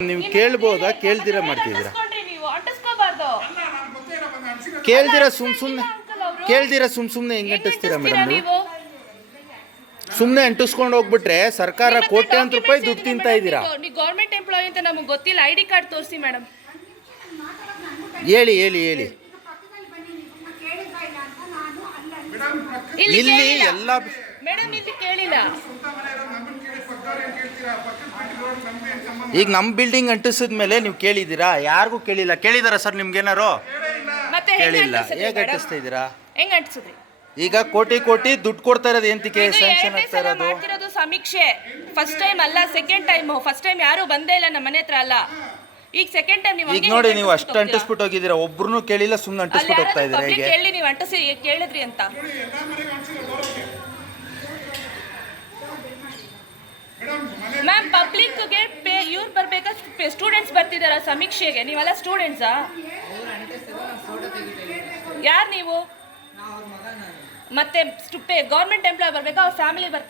ನೀವು ಕೇಳ್ಬೋದಾ? ಕೇಳ್ದಿರ ಮಾಡ್ತಿದ್ದೀರಾ? ಕೇಳ್ದಿರ ಸುಮ್ ಸುಮ್ನೆ ಕೇಳ್ದಿರ ಸುಮ್ ಸುಮ್ನೆ ಹೆಂಗ್ ಅಂಟಿಸ್ತೀರಾ ಮೇಡಮ್ ನೀವು? ಸುಮ್ನೆ ಅಂಟಿಸ್ಕೊಂಡು ಹೋಗ್ಬಿಟ್ರೆ ಸರ್ಕಾರ ಕೋಟ್ಯಾಂತರ ರೂಪಾಯಿ ದುಡ್ಡು ತಿಂತ ಇದ್ದೀರಾ ಗೌರ್ಮೆಂಟ್ ಎಂಪ್ಲಾಯಿ ಅಂತ ನಮಗೆ ಗೊತ್ತಿಲ್ಲ ಐ ಡಿ ಕಾರ್ಡ್ ತೋರಿಸಿ ಮೇಡಮ್. ಹೇಳಿ ಹೇಳಿ ಹೇಳಿ. ಇಲ್ಲಿ. ಎಲ್ಲ ಮೇಡಮ್ ಇಲ್ಲಿ ಕೇಳಿಲ್ಲ. ಈಗ ನಮ್ಮ ಬಿಲ್ಡಿಂಗ್ ಅಂಟಿಸಿದ ಮೇಲೆ ನೀವು ಕೇಳಿದ್ದೀರಾ? ಯಾರಿಗೂ ಕೇಳಿಲ್ಲ. ಕೇಳಿದಾರ ಸರ್ ನಿಮ್ಗೇನಾರು? ಮತ್ತೆ ಕೇಳಿಲ್ಲ. ಹೇಗ್? ಅಂಟಿಸ್ತಾ ಇದ್ದೀರಾ ಹೆಂಗ್ ಅಂಟಿಸಿದ್ರಿ? ಈಗ ಕೋಟಿ ಕೋಟಿ ದುಡ್ಡು ಕೊಡ್ತಾ ಇರೋದು ಎಂತಕ್ಕೆ ಸ್ಯಾಂಕ್ಷನ್ ಆಗ್ತಾ ಇರೋದು? ಮಾಡ್ತಿರೋದು ಸಮೀಕ್ಷೆ. ಫಸ್ಟ್ ಟೈಮ್ ಅಲ್ಲ ಸೆಕೆಂಡ್ ಟೈಮ್ ಫಸ್ಟ್ ಟೈಮ್ ಯಾರು ಬಂದೇ ಇಲ್ಲ ನಮ್ಮ ಮನೆ ಹತ್ರ ಅಲ್ಲ. ಈಗ ಸೆಕೆಂಡ್ ಟೈಮ್ ನೀವು ಈಗ ಹಂಗೆ ನೋಡಿ ನೀವು ಅಷ್ಟು ಅಂಟಿಸ್ಬಿಟ್ಟು ಅಂಟಿಸ್ಬಿಟ್ಟು ಹೋಗಿದ್ದೀರಾ? ಒಬ್ರು ಕೇಳಿಲ್ಲ ಸುಮ್ಮನೆ ಅಲ್ಲಿ ಅಂಟಿಸ್ಬಿಟ್ಟು ಹೋಗ್ತಾ ಇದೀರಾ ಇದ್ದೀರಾ? ಕೇಳಿ ಹೇಗೆ? ಹೇಳಿ ನೀವು ಅಂಟಿಸಿ ಕೇಳಿದ್ರಿ ಅಂತ. ಮ್ಯಾಮ್ ಪಬ್ಲಿಕ್ಗೆ ಪೇ, ಇವ್ರು ಬರಬೇಕಾ? ಸ್ಟೂಡೆಂಟ್ಸ್ ಬರ್ತಿದಾರ ಸಮೀಕ್ಷೆಗೆ? ನೀವೆಲ್ಲ ಸ್ಟೂಡೆಂಟ್ಸಾ ಯಾರು ನೀವು? ಮತ್ತೆ ಗೌರ್ಮೆಂಟ್ ಎಂಪ್ಲಾಯ್ ಬರಬೇಕಾ? ಅವ್ರ ಫ್ಯಾಮಿಲಿ ಬರ್ತಾರೆ